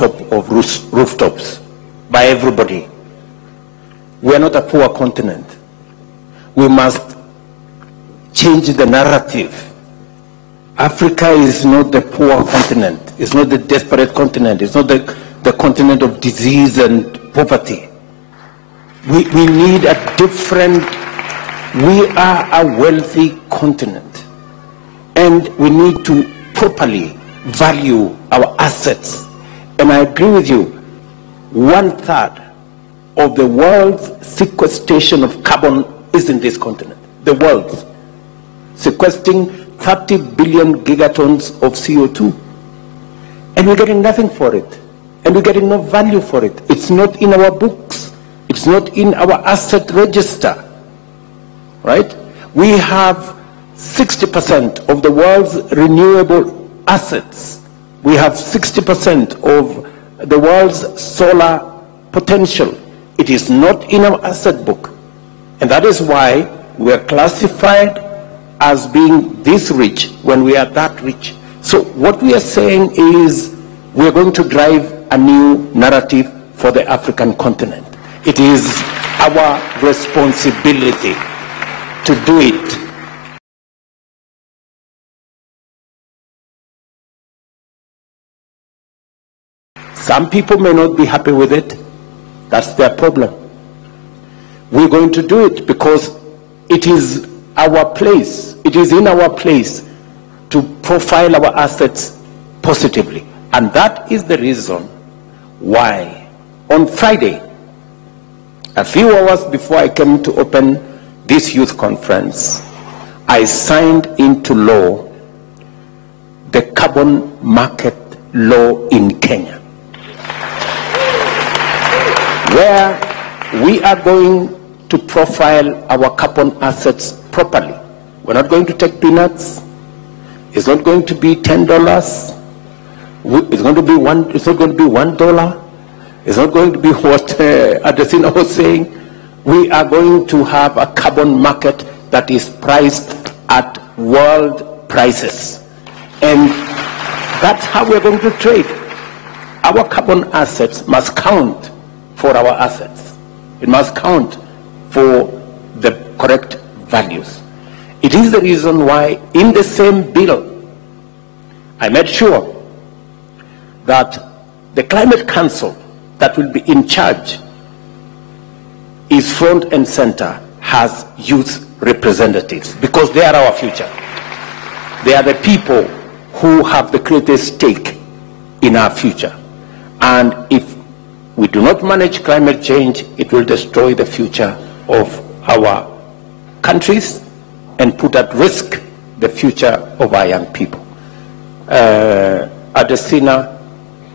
top of rooftops by everybody. We are not a poor continent. We must change the narrative. Africa is not the poor continent. It's not the desperate continent. It's not the continent of disease and poverty. We need a different, we are a wealthy continent. And we need to properly value our assets. And I agree with you, 1/3 of the world's sequestration of carbon is in this continent. The world's sequestering 30 billion gigatons of CO2. And we're getting nothing for it. And we're getting no value for it. It's not in our books. It's not in our asset register. Right? We have 60% of the world's renewable assets. We have 60% of the world's solar potential. It is not in our asset book. And that is why we are classified as being this rich when we are that rich. So what we are saying is we are going to drive a new narrative for the African continent. It is our responsibility to do it. Some people may not be happy with it. That's their problem. We're going to do it because it is our place. It is in our place to profile our assets positively. And that is the reason why on Friday, a few hours before I came to open this youth conference, I signed into law the carbon market law in Kenya, where we are going to profile our carbon assets properly. We're not going to take peanuts. It's not going to be $10. It's going to be $1. It's not going to be $1. It's not going to be what Adesina was saying. We are going to have a carbon market that is priced at world prices, and that's how we're going to trade. Our carbon assets must count for our assets. It must count for the correct values. It is the reason why in the same bill, I made sure that the Climate Council that will be in charge is front and center, has youth representatives, because they are our future. They are the people who have the greatest stake in our future. And if we do not manage climate change, it will destroy the future of our countries and put at risk the future of our young people. Adesina,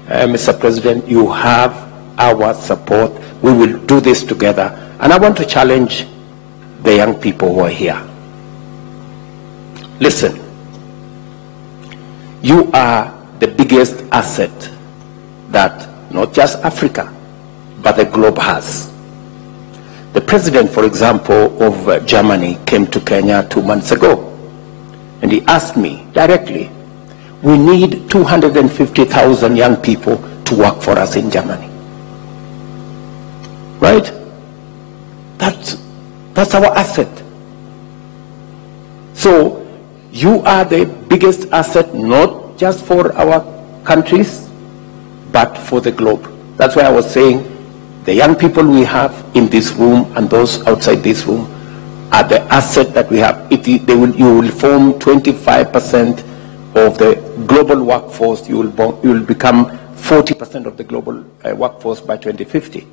Mr. President, you have our support. We will do this together. And I want to challenge the young people who are here. Listen, you are the biggest asset that not just Africa, but the globe has. The president, for example, of Germany came to Kenya 2 months ago, and he asked me directly, we need 250,000 young people to work for us in Germany. Right? That's our asset. So you are the biggest asset, not just for our countries, but for the globe. That's why I was saying the young people we have in this room and those outside this room are the asset that we have. You will form 25% of the global workforce. You will become 40% of the global workforce by 2050.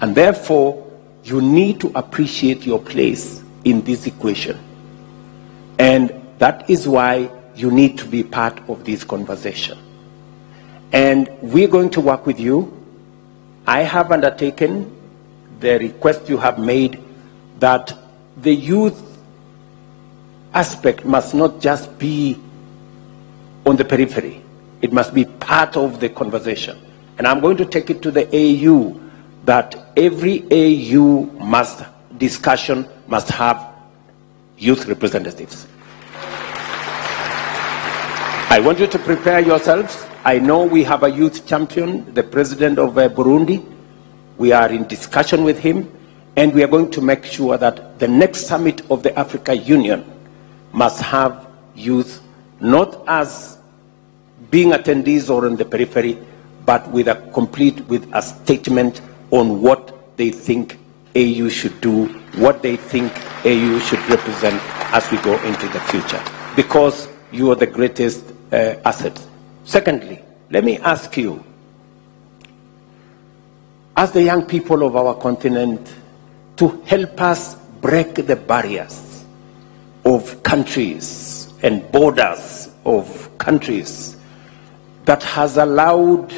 And therefore, you need to appreciate your place in this equation. And that is why you need to be part of this conversation. And we're going to work with you. I have undertaken the request you have made that the youth aspect must not just be on the periphery. It must be part of the conversation. And I'm going to take it to the AU that every AU discussion must have youth representatives. I want you to prepare yourselves. I know we have a youth champion, the president of Burundi. We are in discussion with him, and we are going to make sure that the next summit of the Africa Union must have youth not as being attendees or on the periphery, but with a statement on what they think AU should do, what they think AU should represent as we go into the future, because you are the greatest asset. Secondly, let me ask you, as the young people of our continent, to help us break the barriers of countries and borders of countries that has allowed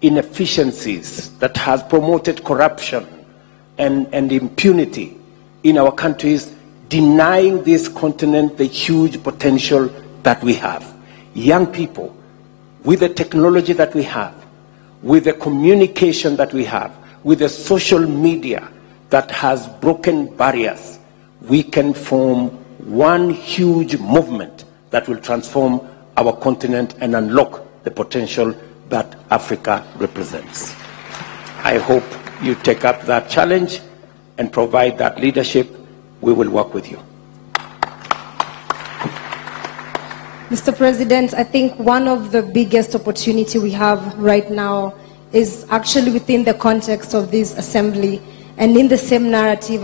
inefficiencies, that has promoted corruption and impunity in our countries, denying this continent the huge potential that we have. Young people, with the technology that we have, with the communication that we have, with the social media that has broken barriers, we can form one huge movement that will transform our continent and unlock the potential that Africa represents. I hope you take up that challenge and provide that leadership. We will work with you. Mr. President, I think one of the biggest opportunity we have right now is actually within the context of this assembly and in the same narrative